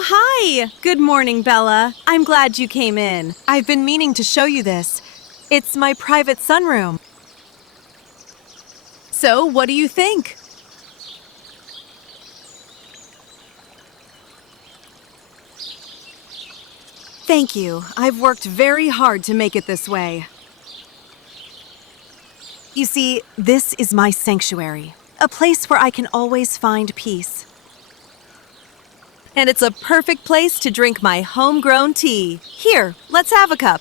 Oh, hi! Good morning, Bella. I'm glad you came in. I've been meaning to show you this. It's my private sunroom. So, what do you think? Thank you. I've worked very hard to make it this way. You see, this is my sanctuary, a place where I can always find peace. And it's a perfect place to drink my homegrown tea. Here, let's have a cup.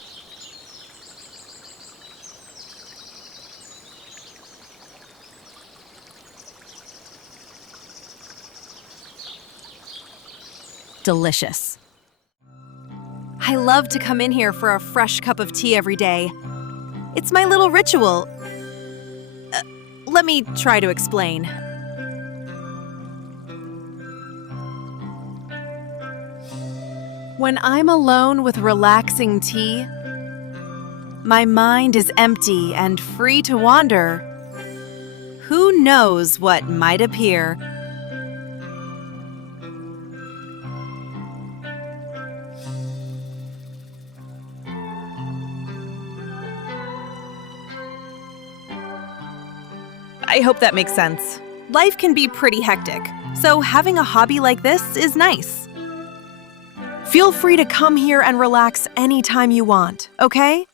Delicious. I love to come in here for a fresh cup of tea every day. It's my little ritual. Let me try to explain. When I'm alone with relaxing tea, my mind is empty and free to wander. Who knows what might appear? I hope that makes sense. Life can be pretty hectic, so having a hobby like this is nice. Feel free to come here and relax anytime you want, okay?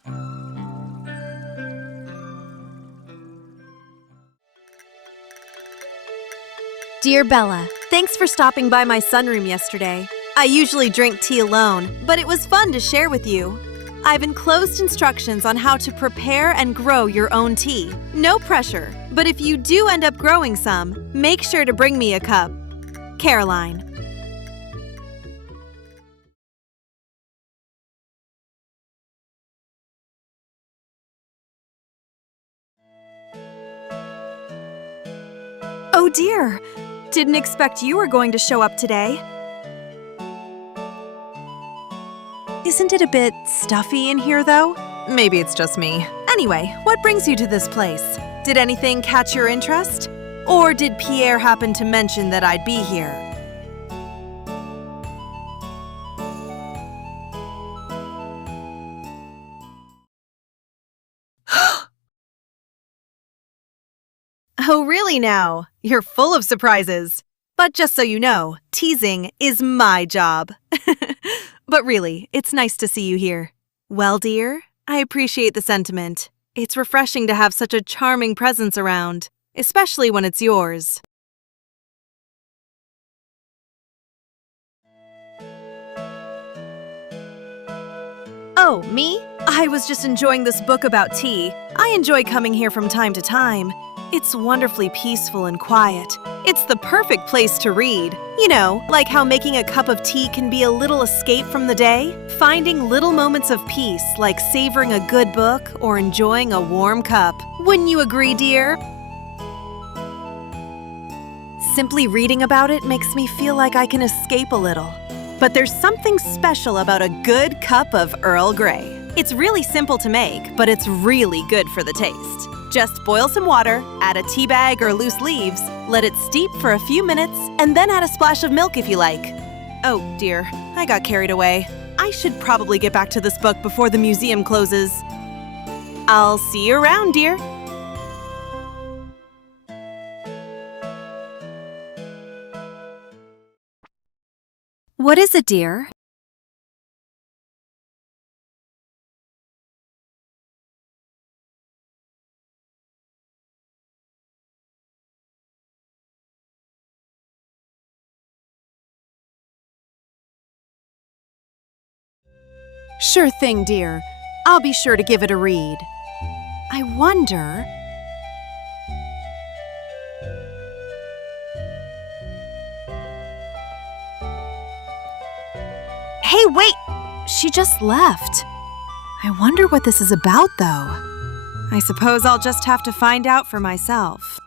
Dear Bella, thanks for stopping by my sunroom yesterday. I usually drink tea alone, but it was fun to share with you. I've enclosed instructions on how to prepare and grow your own tea. No pressure, but if you do end up growing some, make sure to bring me a cup. Caroline. Oh dear, didn't expect you were going to show up today. Isn't it a bit stuffy in here, though? Maybe it's just me. Anyway, what brings you to this place? Did anything catch your interest? Or did Pierre happen to mention that I'd be here? Oh, really now? You're full of surprises. But just so you know, teasing is my job. But really, it's nice to see you here. Well, dear, I appreciate the sentiment. It's refreshing to have such a charming presence around, especially when it's yours. Oh, me? I was just enjoying this book about tea. I enjoy coming here from time to time. It's wonderfully peaceful and quiet. It's the perfect place to read. You know, like how making a cup of tea can be a little escape from the day. Finding little moments of peace, like savoring a good book or enjoying a warm cup. Wouldn't you agree, dear? Simply reading about it makes me feel like I can escape a little. But there's something special about a good cup of Earl Grey. It's really simple to make, but it's really good for the taste. Just boil some water, add a tea bag or loose leaves, let it steep for a few minutes, and then add a splash of milk if you like. Oh dear, I got carried away. I should probably get back to this book before the museum closes. I'll see you around, dear. What is it, dear? Sure thing, dear. I'll be sure to give it a read. I wonder... Hey, wait! She just left. I wonder what this is about, though. I suppose I'll just have to find out for myself.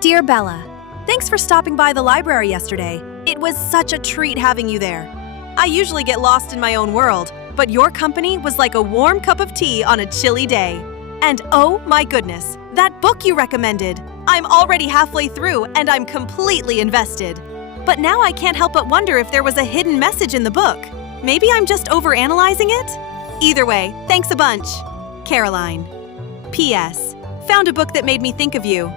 Dear Bella, thanks for stopping by the library yesterday. It was such a treat having you there. I usually get lost in my own world, but your company was like a warm cup of tea on a chilly day. And oh my goodness, that book you recommended! I'm already halfway through, and I'm completely invested. But now I can't help but wonder if there was a hidden message in the book. Maybe I'm just overanalyzing it? Either way, thanks a bunch. Caroline. P.S. Found a book that made me think of you.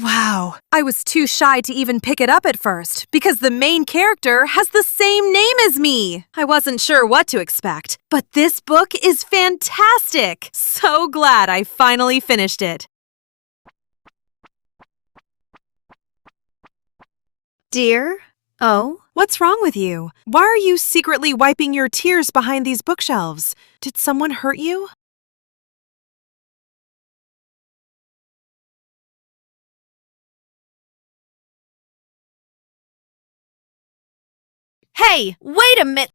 Wow, I was too shy to even pick it up at first because the main character has the same name as me. I wasn't sure what to expect, but this book is fantastic. So glad I finally finished it. Dear? Oh, what's wrong with you? Why are you secretly wiping your tears behind these bookshelves? Did someone hurt you? Hey, wait a minute!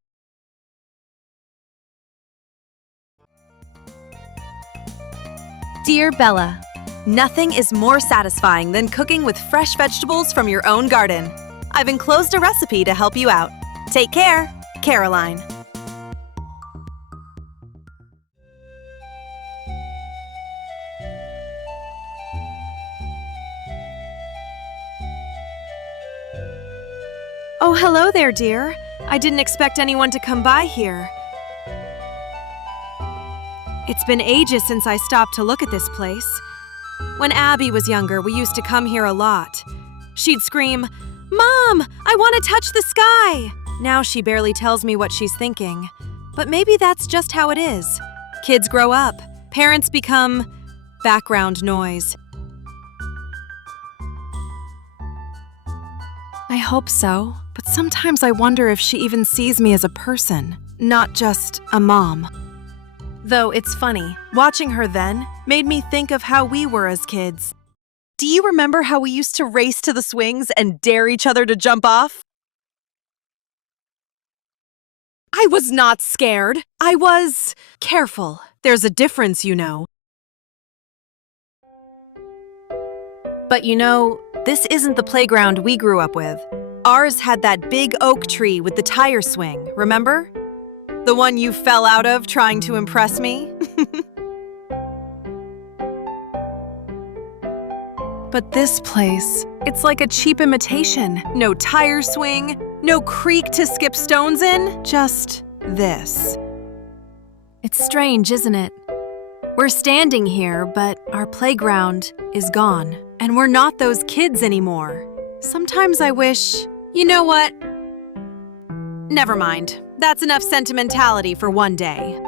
Dear Bella, nothing is more satisfying than cooking with fresh vegetables from your own garden. I've enclosed a recipe to help you out. Take care, Caroline. Oh, hello there, dear. I didn't expect anyone to come by here. It's been ages since I stopped to look at this place. When Abby was younger, we used to come here a lot. She'd scream, "Mom, I want to touch the sky!" Now she barely tells me what she's thinking. But maybe that's just how it is. Kids grow up. Parents become background noise. I hope so, but sometimes I wonder if she even sees me as a person, not just a mom. Though it's funny, watching her then made me think of how we were as kids. Do you remember how we used to race to the swings and dare each other to jump off? I was not scared. I was careful. There's a difference, you know. But you know, this isn't the playground we grew up with. Ours had that big oak tree with the tire swing, remember? The one you fell out of trying to impress me? But this place, it's like a cheap imitation. No tire swing, no creek to skip stones in, just this. It's strange, isn't it? We're standing here, but our playground is gone. And we're not those kids anymore. Sometimes I wish... You know what? Never mind. That's enough sentimentality for one day.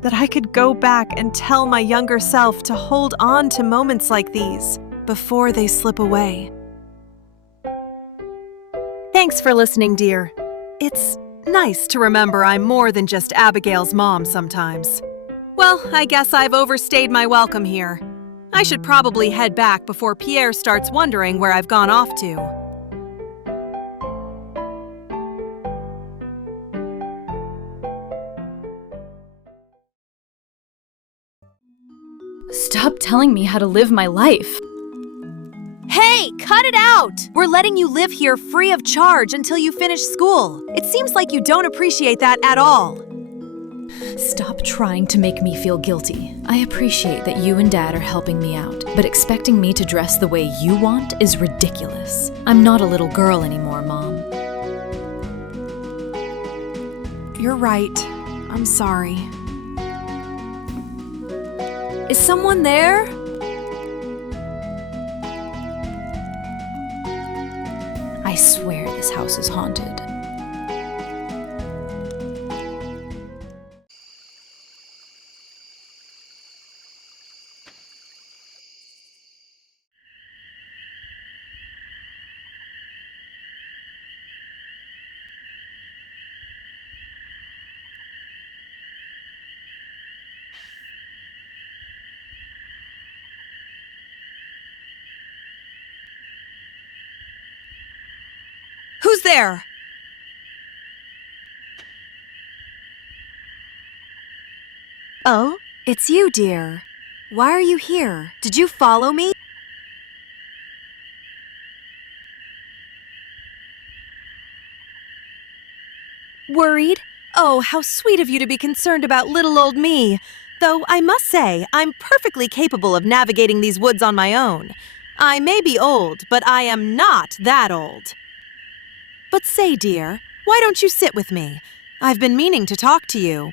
That I could go back and tell my younger self to hold on to moments like these before they slip away. Thanks for listening, dear. It's nice to remember I'm more than just Abigail's mom sometimes. Well, I guess I've overstayed my welcome here. I should probably head back before Pierre starts wondering where I've gone off to. Stop telling me how to live my life. Hey, cut it it out! We're letting you live here free of charge until you finish school. It seems like you don't appreciate that at all. Stop trying to make me feel guilty. I appreciate that you and Dad are helping me out, but expecting me to dress the way you want is ridiculous. I'm not a little girl anymore, Mom. You're right. I'm sorry. Is someone there? I swear this house is haunted. Who's there? Oh, it's you, dear. Why are you here? Did you follow me? Worried? Oh, how sweet of you to be concerned about little old me. Though I must say, I'm perfectly capable of navigating these woods on my own. I may be old, but I am not that old. But say, dear, why don't you sit with me? I've been meaning to talk to you.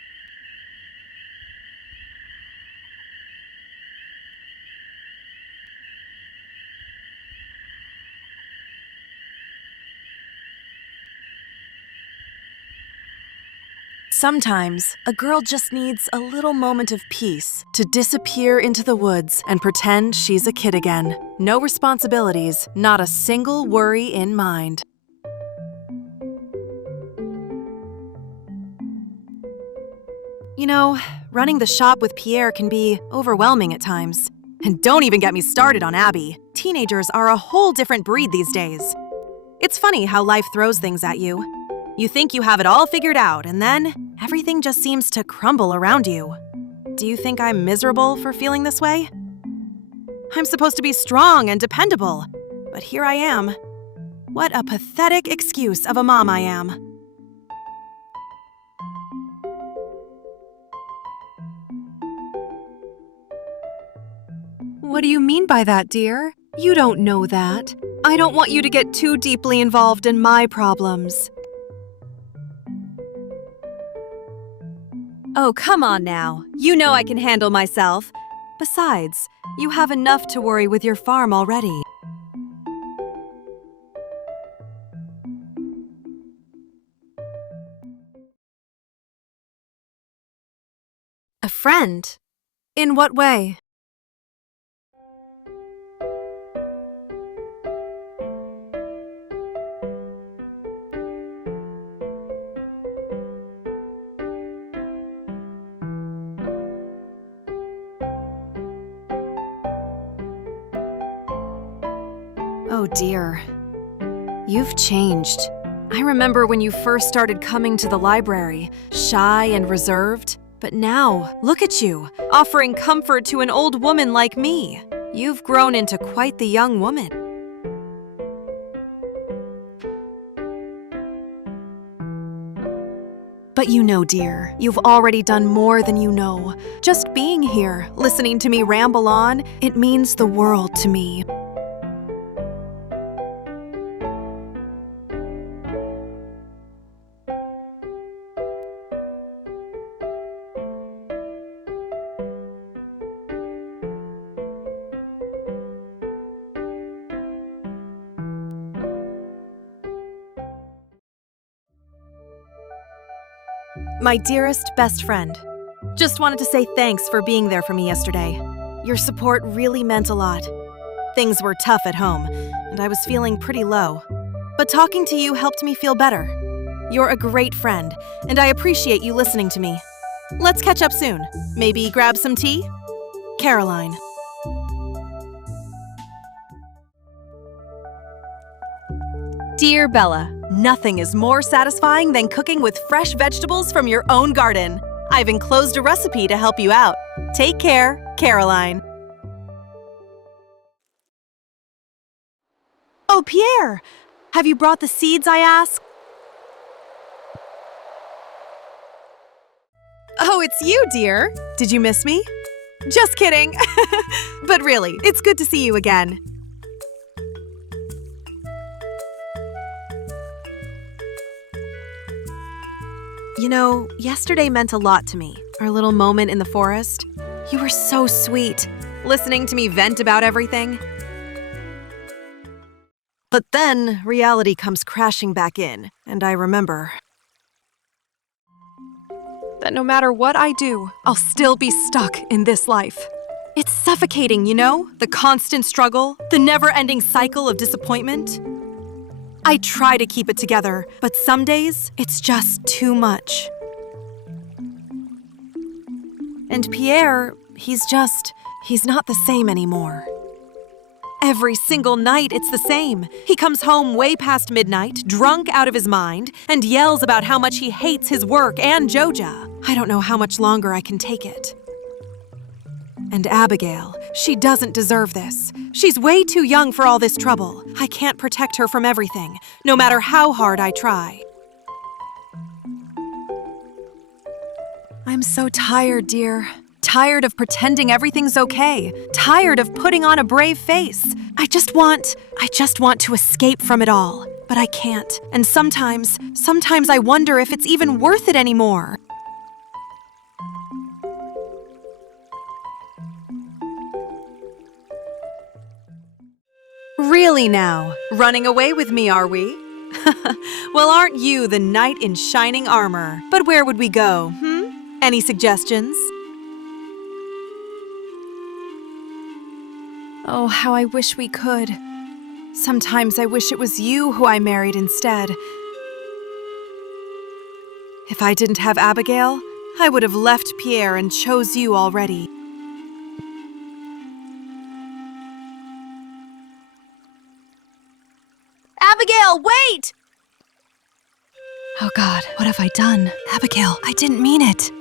Sometimes, a girl just needs a little moment of peace to disappear into the woods and pretend she's a kid again. No responsibilities, not a single worry in mind. You know, running the shop with Pierre can be overwhelming at times. And don't even get me started on Abby. Teenagers are a whole different breed these days. It's funny how life throws things at you. You think you have it all figured out, and then everything just seems to crumble around you. Do you think I'm miserable for feeling this way? I'm supposed to be strong and dependable, but here I am. What a pathetic excuse of a mom I am. What do you mean by that, dear? You don't know that. I don't want you to get too deeply involved in my problems. Oh, come on now. You know I can handle myself. Besides, you have enough to worry with your farm already. A friend? In what way? Oh dear. You've changed. I remember when you first started coming to the library, shy and reserved. But now, look at you, offering comfort to an old woman like me. You've grown into quite the young woman. But you know, dear, you've already done more than you know. Just being here, listening to me ramble on, it means the world to me. My dearest best friend, just wanted to say thanks for being there for me yesterday. Your support really meant a lot. Things were tough at home, and I was feeling pretty low. But talking to you helped me feel better. You're a great friend, and I appreciate you listening to me. Let's catch up soon. Maybe grab some tea? Caroline. Dear Bella, nothing is more satisfying than cooking with fresh vegetables from your own garden. I've enclosed a recipe to help you out. Take care, Caroline. Oh, Pierre! Have you brought the seeds I asked? Oh, it's you, dear. Did you miss me? Just kidding. But really, it's good to see you again. You know, yesterday meant a lot to me. Our little moment in the forest. You were so sweet, listening to me vent about everything. But then, reality comes crashing back in, and I remember that no matter what I do, I'll still be stuck in this life. It's suffocating, you know? The constant struggle, the never-ending cycle of disappointment. I try to keep it together, but some days, it's just too much. And Pierre, he's not the same anymore. Every single night, it's the same. He comes home way past midnight, drunk out of his mind, and yells about how much he hates his work and Joja. I don't know how much longer I can take it. And Abigail, she doesn't deserve this. She's way too young for all this trouble. I can't protect her from everything, no matter how hard I try. I'm so tired, dear. Tired of pretending everything's okay. Tired of putting on a brave face. I just want to escape from it all. But I can't. And sometimes I wonder if it's even worth it anymore. Really now? Running away with me, are we? Well, aren't you the knight in shining armor? But where would we go, Any suggestions? Oh, how I wish we could. Sometimes I wish it was you who I married instead. If I didn't have Abigail, I would have left Pierre and chose you already. Abigail, wait! Oh God, what have I done? Abigail, I didn't mean it.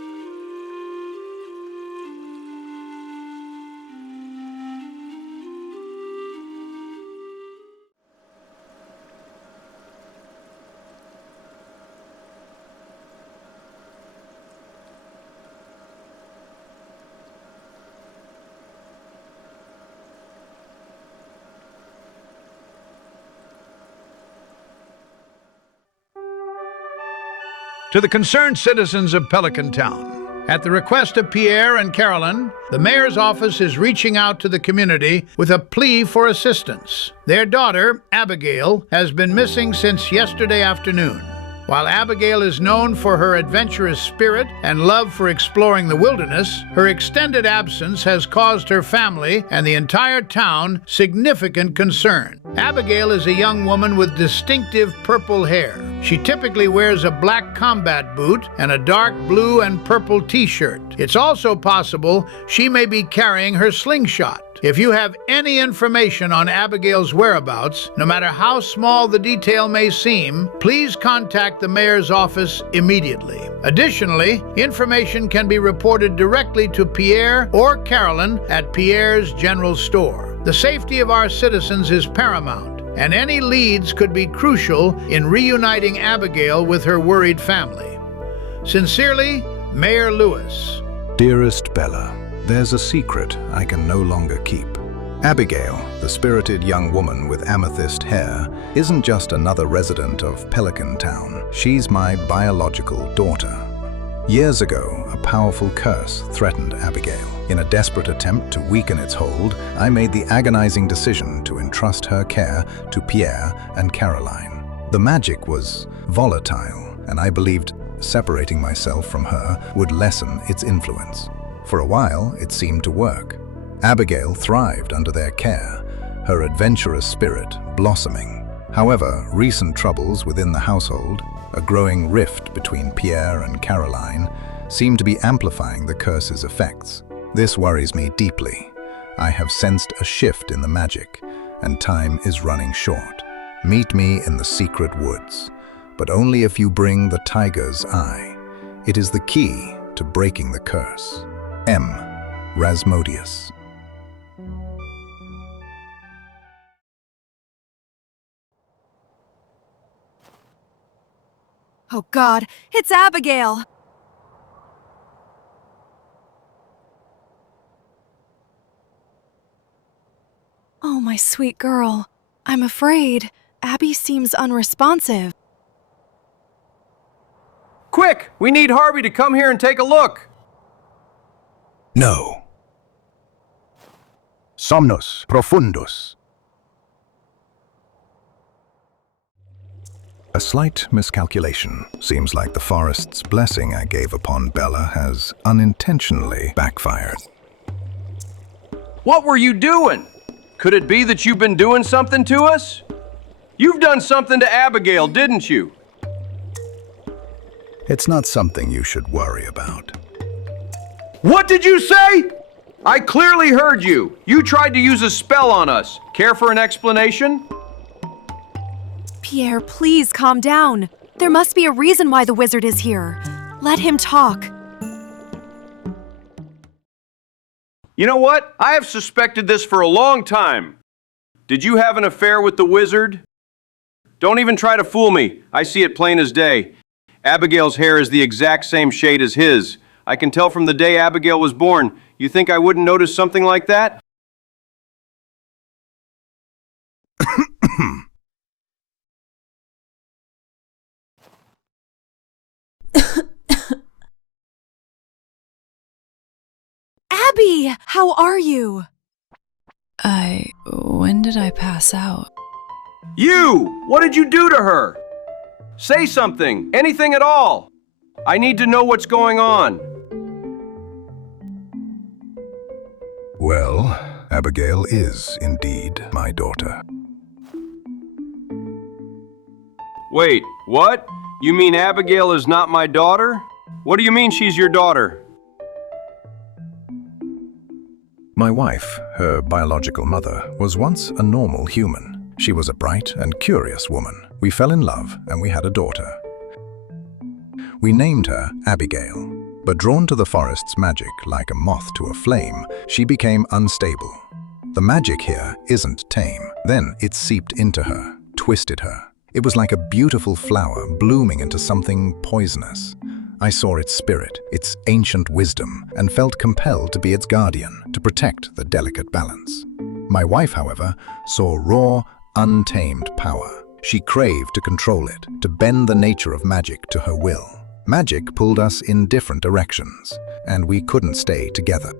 To the concerned citizens of Pelican Town, at the request of Pierre and Carolyn, the mayor's office is reaching out to the community with a plea for assistance. Their daughter, Abigail, has been missing since yesterday afternoon. While Abigail is known for her adventurous spirit and love for exploring the wilderness, her extended absence has caused her family and the entire town significant concern. Abigail is a young woman with distinctive purple hair. She typically wears a black combat boot and a dark blue and purple t-shirt. It's also possible she may be carrying her slingshot. If you have any information on Abigail's whereabouts, no matter how small the detail may seem, please contact the mayor's office immediately. Additionally, information can be reported directly to Pierre or Carolyn at Pierre's General Store. The safety of our citizens is paramount, and any leads could be crucial in reuniting Abigail with her worried family. Sincerely, Mayor Lewis. Dearest Bella, there's a secret I can no longer keep. Abigail, the spirited young woman with amethyst hair, isn't just another resident of Pelican Town. She's my biological daughter. Years ago, a powerful curse threatened Abigail. In a desperate attempt to weaken its hold, I made the agonizing decision to entrust her care to Pierre and Caroline. The magic was volatile, and I believed separating myself from her would lessen its influence. For a while, it seemed to work. Abigail thrived under their care, her adventurous spirit blossoming. However, recent troubles within the household, a growing rift between Pierre and Caroline, seem to be amplifying the curse's effects. This worries me deeply. I have sensed a shift in the magic, and time is running short. Meet me in the secret woods, but only if you bring the tiger's eye. It is the key to breaking the curse. M. Rasmodius. Oh God, it's Abigail! Oh, my sweet girl. I'm afraid. Abby seems unresponsive. Quick! We need Harvey to come here and take a look! No. Somnus profundus. A slight miscalculation. Seems like the forest's blessing I gave upon Bella has unintentionally backfired. What were you doing? Could it be that you've been doing something to us? You've done something to Abigail, didn't you? It's not something you should worry about. What did you say? I clearly heard you. You tried to use a spell on us. Care for an explanation? Pierre, please calm down. There must be a reason why the wizard is here. Let him talk. You know what? I have suspected this for a long time. Did you have an affair with the wizard? Don't even try to fool me. I see it plain as day. Abigail's hair is the exact same shade as his. I can tell from the day Abigail was born. You think I wouldn't notice something like that? Abby, how are you? When did I pass out? You! What did you do to her? Say something, anything at all. I need to know what's going on. Well, Abigail is indeed my daughter. Wait, what? You mean Abigail is not my daughter? What do you mean she's your daughter? My wife, her biological mother, was once a normal human. She was a bright and curious woman. We fell in love and we had a daughter. We named her Abigail, but drawn to the forest's magic like a moth to a flame, she became unstable. The magic here isn't tame. Then it seeped into her, twisted her. It was like a beautiful flower blooming into something poisonous. I saw its spirit, its ancient wisdom, and felt compelled to be its guardian, to protect the delicate balance. My wife, however, saw raw, untamed power. She craved to control it, to bend the nature of magic to her will. Magic pulled us in different directions, and we couldn't stay together.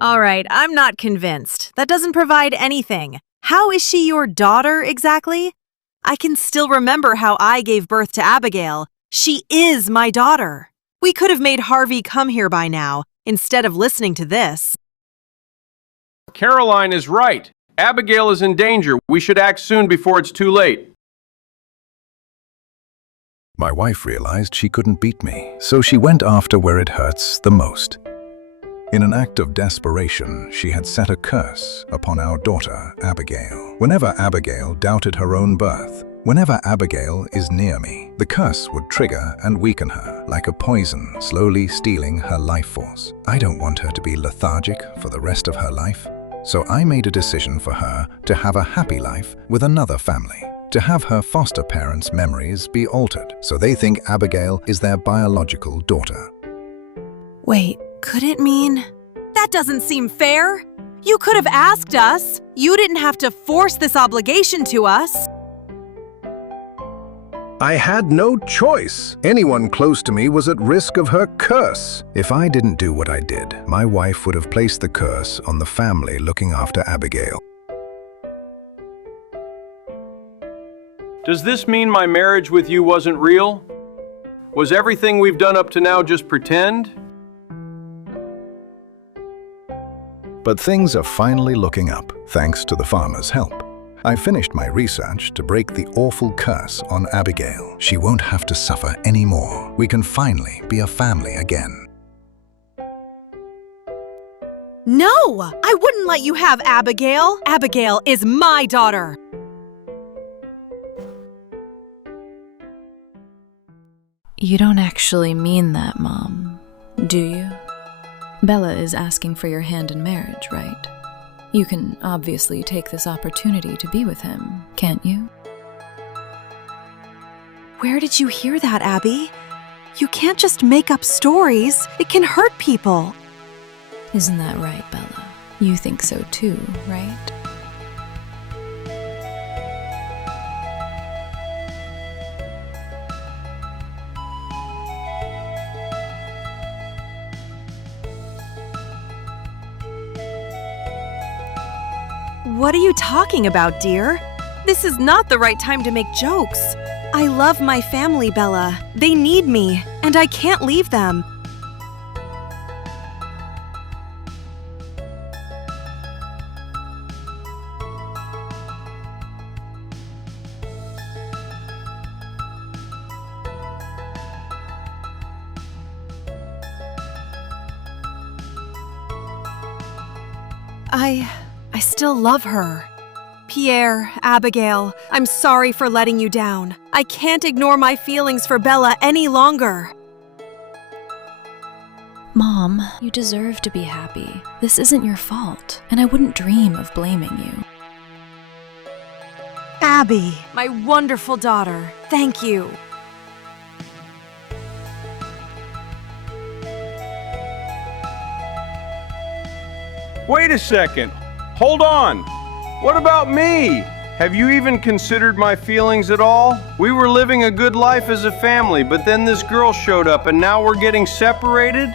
All right, I'm not convinced. That doesn't provide anything. How is she your daughter exactly? I can still remember how I gave birth to Abigail. She is my daughter. We could have made Harvey come here by now, instead of listening to this. Caroline is right. Abigail is in danger. We should act soon before it's too late. My wife realized she couldn't beat me, so she went after where it hurts the most. In an act of desperation, she had set a curse upon our daughter, Abigail. Whenever Abigail doubted her own birth, whenever Abigail is near me, the curse would trigger and weaken her, like a poison slowly stealing her life force. I don't want her to be lethargic for the rest of her life, so I made a decision for her to have a happy life with another family, to have her foster parents' memories be altered so they think Abigail is their biological daughter. Wait, could it mean? That doesn't seem fair. You could have asked us. You didn't have to force this obligation to us. I had no choice. Anyone close to me was at risk of her curse. If I didn't do what I did, my wife would have placed the curse on the family looking after Abigail. Does this mean my marriage with you wasn't real? Was everything we've done up to now just pretend? But things are finally looking up, thanks to the farmer's help. I finished my research to break the awful curse on Abigail. She won't have to suffer anymore. We can finally be a family again. No! I wouldn't let you have Abigail. Abigail is my daughter. You don't actually mean that, Mom, do you? Bella is asking for your hand in marriage, right? You can obviously take this opportunity to be with him, can't you? Where did you hear that, Abby? You can't just make up stories. It can hurt people. Isn't that right, Bella? You think so too, right? What are you talking about, dear? This is not the right time to make jokes. I love my family, Bella. They need me, and I can't leave them. I still love her. Pierre, Abigail, I'm sorry for letting you down. I can't ignore my feelings for Bella any longer. Mom, you deserve to be happy. This isn't your fault, and I wouldn't dream of blaming you. Abby, my wonderful daughter, thank you. Wait a second. Hold on. What about me? Have you even considered my feelings at all? We were living a good life as a family, but then this girl showed up and now we're getting separated?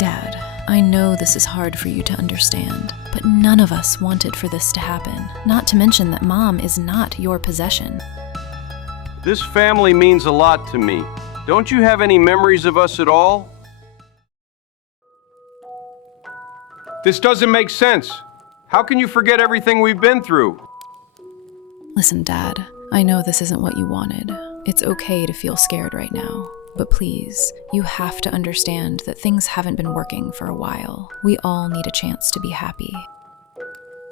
Dad, I know this is hard for you to understand, but none of us wanted for this to happen. Not to mention that Mom is not your possession. This family means a lot to me. Don't you have any memories of us at all? This doesn't make sense. How can you forget everything we've been through? Listen, Dad, I know this isn't what you wanted. It's okay to feel scared right now. But please, you have to understand that things haven't been working for a while. We all need a chance to be happy.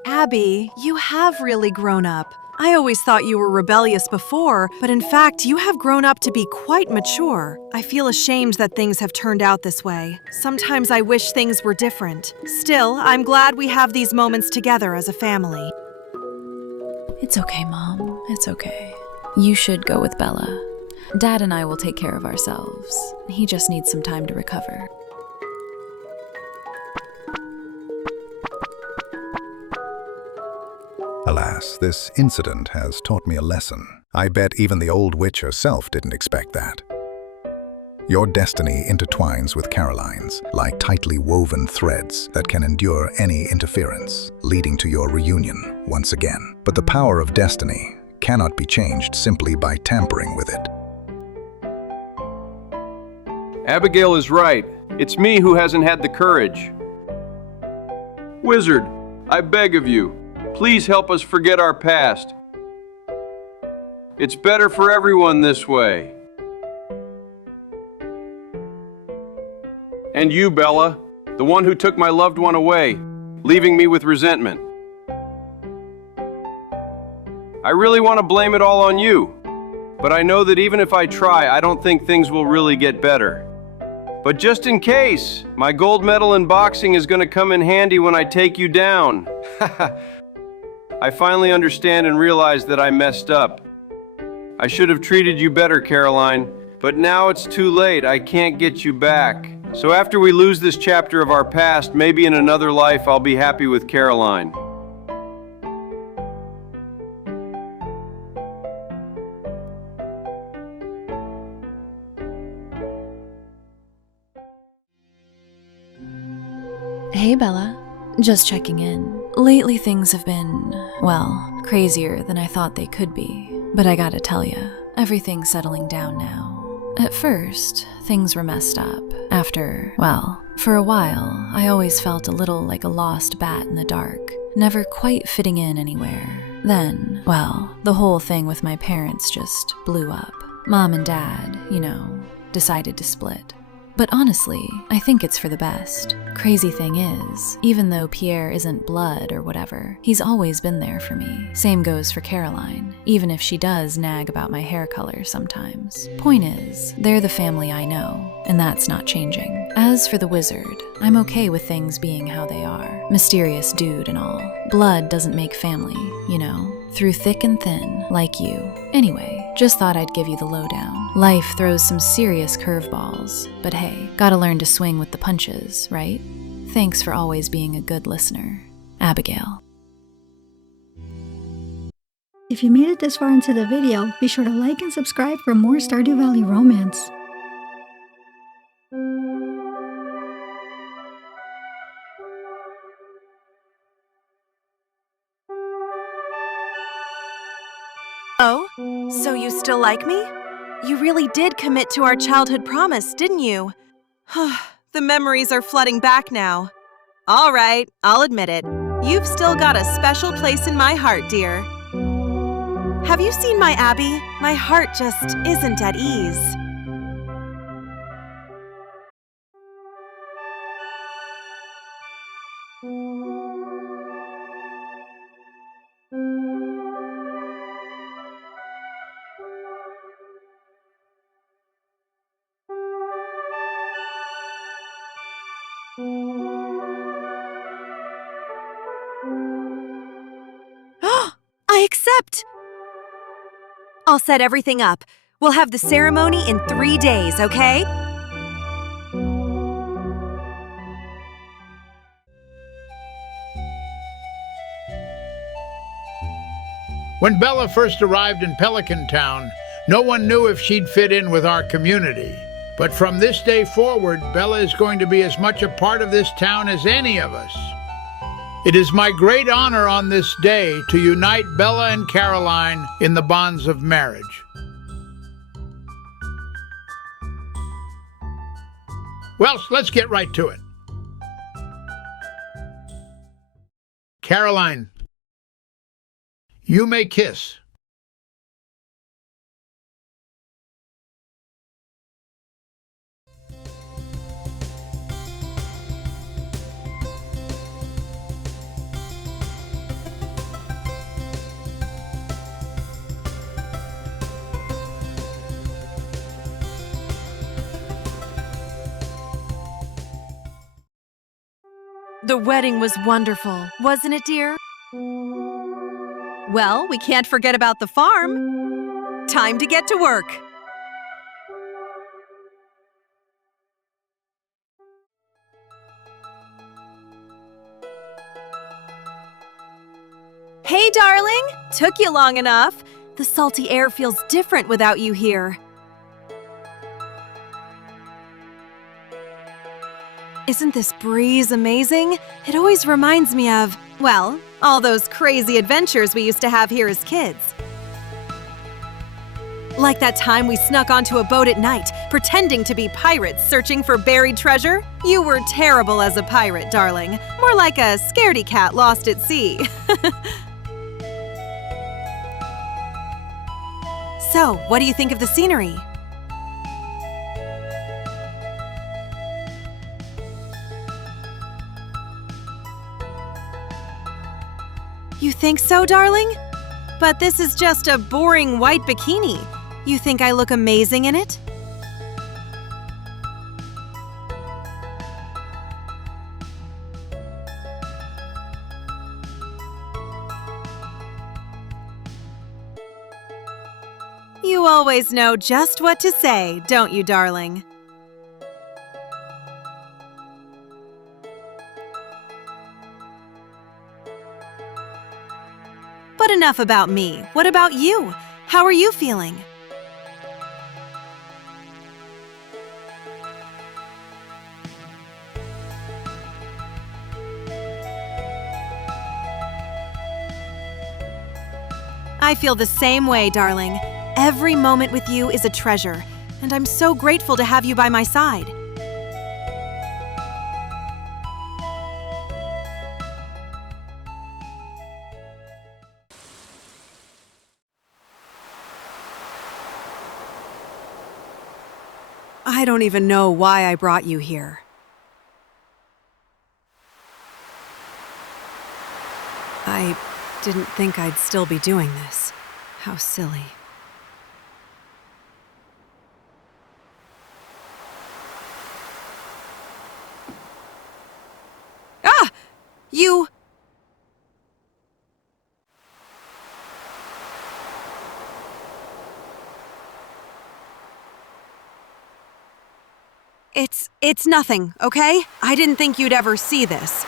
Abby, you have really grown up. I always thought you were rebellious before, but in fact, you have grown up to be quite mature. I feel ashamed that things have turned out this way. Sometimes I wish things were different. Still, I'm glad we have these moments together as a family. It's okay, Mom. It's okay. You should go with Bella. Dad and I will take care of ourselves. He just needs some time to recover. Alas, this incident has taught me a lesson. I bet even the old witch herself didn't expect that. Your destiny intertwines with Caroline's like tightly woven threads that can endure any interference, leading to your reunion once again. But the power of destiny cannot be changed simply by tampering with it. Abigail is right. It's me who hasn't had the courage. Wizard, I beg of you, please help us forget our past. It's better for everyone this way. And you, Bella, the one who took my loved one away, leaving me with resentment. I really want to blame it all on you, but I know that even if I try, I don't think things will really get better. But just in case, my gold medal in boxing is going to come in handy when I take you down. I finally understand and realize that I messed up. I should have treated you better, Caroline, but now it's too late. I can't get you back. So after we lose this chapter of our past, maybe in another life I'll be happy with Caroline. Hey, Bella. Just checking in. Lately things have been, well, crazier than I thought they could be. But I gotta tell ya, everything's settling down now. At first, things were messed up. After, well, for a while, I always felt a little like a lost bat in the dark, never quite fitting in anywhere. Then, well, the whole thing with my parents just blew up. Mom and Dad, decided to split. But honestly, I think it's for the best. Crazy thing is, even though Pierre isn't blood or whatever, he's always been there for me. Same goes for Caroline, even if she does nag about my hair color sometimes. Point is, they're the family I know, and that's not changing. As for the wizard, I'm okay with things being how they are. Mysterious dude and all. Blood doesn't make family, through thick and thin, like you. Anyway, just thought I'd give you the lowdown. Life throws some serious curveballs, but hey, gotta learn to swing with the punches, right? Thanks for always being a good listener. Abigail. If you made it this far into the video, be sure to like and subscribe for more Stardew Valley Romance. Oh, so you still like me? You really did commit to our childhood promise, didn't you? The memories are flooding back now. All right, I'll admit it. You've still got a special place in my heart, dear. Have you seen my Abby? My heart just isn't at ease. I accept! I'll set everything up. We'll have the ceremony in 3 days, okay? When Bella first arrived in Pelican Town, no one knew if she'd fit in with our community. But from this day forward, Bella is going to be as much a part of this town as any of us. It is my great honor on this day to unite Bella and Caroline in the bonds of marriage. Well, let's get right to it. Caroline, you may kiss. The wedding was wonderful, wasn't it, dear? Well, we can't forget about the farm. Time to get to work. Hey, darling! Took you long enough. The salty air feels different without you here. Isn't this breeze amazing? It always reminds me of, well, all those crazy adventures we used to have here as kids. Like that time we snuck onto a boat at night, pretending to be pirates searching for buried treasure. You were terrible as a pirate, darling. More like a scaredy cat lost at sea. So, what do you think of the scenery? You think so, darling? But this is just a boring white bikini. You think I look amazing in it? You always know just what to say, don't you, darling? But enough about me. What about you? How are you feeling? I feel the same way, darling. Every moment with you is a treasure, and I'm so grateful to have you by my side. I don't even know why I brought you here. I didn't think I'd still be doing this. How silly. Ah! You... It's nothing, okay? I didn't think you'd ever see this.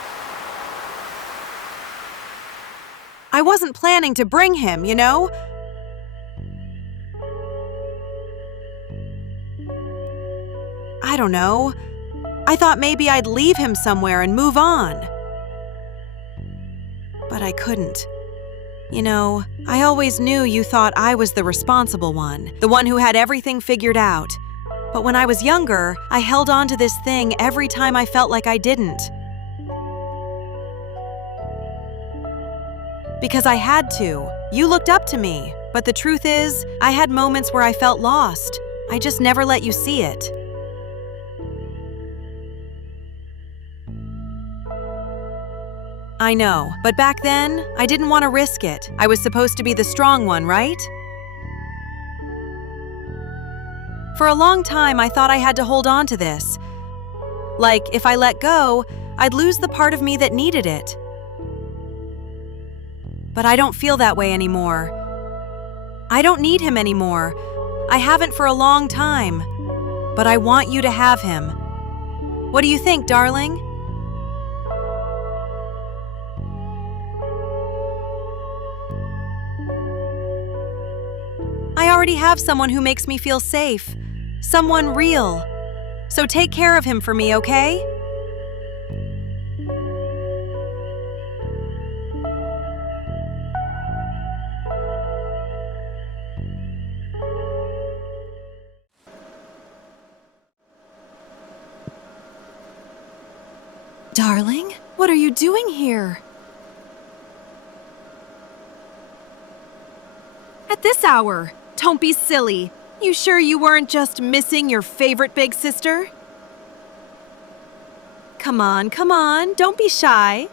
I wasn't planning to bring him, you know? I don't know. I thought maybe I'd leave him somewhere and move on. But I couldn't. You know, I always knew you thought I was the responsible one, the one who had everything figured out. But when I was younger, I held on to this thing every time I felt like I didn't. Because I had to. You looked up to me. But the truth is, I had moments where I felt lost. I just never let you see it. I know, but back then, I didn't want to risk it. I was supposed to be the strong one, right? For a long time, I thought I had to hold on to this. Like, if I let go, I'd lose the part of me that needed it. But I don't feel that way anymore. I don't need him anymore. I haven't for a long time. But I want you to have him. What do you think, darling? I already have someone who makes me feel safe. Someone real. So take care of him for me, okay? Darling, what are you doing here? At this hour? Don't be silly. You sure you weren't just missing your favorite big sister? Come on, don't be shy.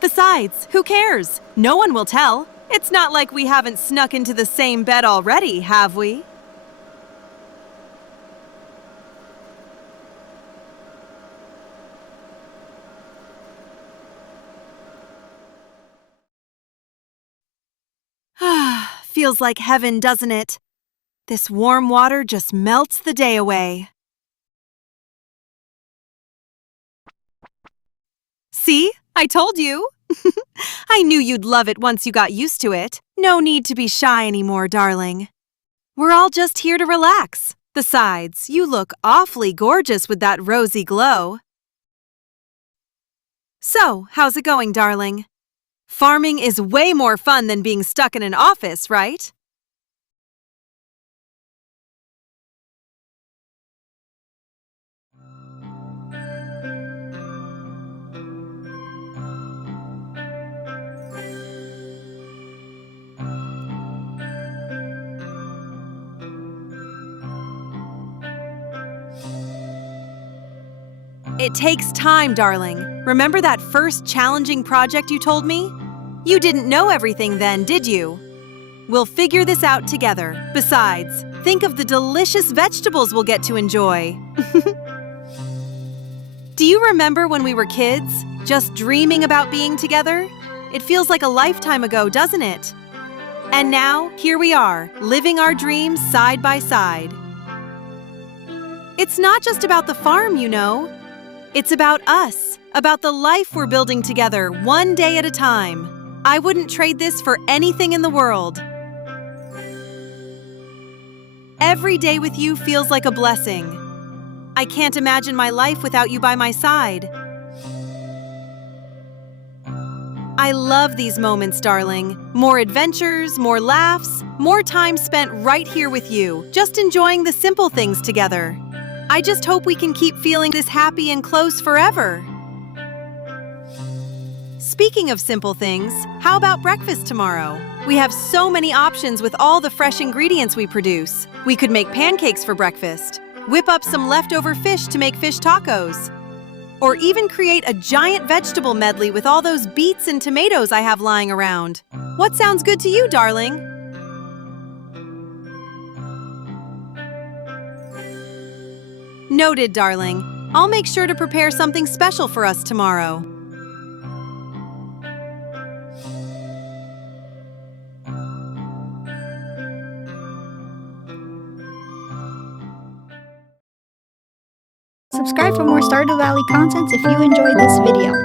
Besides, who cares? No one will tell. It's not like we haven't snuck into the same bed already, have we? Feels like heaven, doesn't it? This warm water just melts the day away. See? I told you. I knew you'd love it once you got used to it. No need to be shy anymore, darling. We're all just here to relax. Besides, you look awfully gorgeous with that rosy glow. So, how's it going, darling? Farming is way more fun than being stuck in an office, right? It takes time, darling. Remember that first challenging project you told me? You didn't know everything then, did you? We'll figure this out together. Besides, think of the delicious vegetables we'll get to enjoy. Do you remember when we were kids, just dreaming about being together? It feels like a lifetime ago, doesn't it? And now, here we are, living our dreams side by side. It's not just about the farm, you know. It's about us, about the life we're building together, one day at a time. I wouldn't trade this for anything in the world. Every day with you feels like a blessing. I can't imagine my life without you by my side. I love these moments, darling. More adventures, more laughs, more time spent right here with you, just enjoying the simple things together. I just hope we can keep feeling this happy and close forever. Speaking of simple things, how about breakfast tomorrow? We have so many options with all the fresh ingredients we produce. We could make pancakes for breakfast, whip up some leftover fish to make fish tacos, or even create a giant vegetable medley with all those beets and tomatoes I have lying around. What sounds good to you, darling? Noted, darling. I'll make sure to prepare something special for us tomorrow. subscribe for more Stardew Valley content if you enjoyed this video.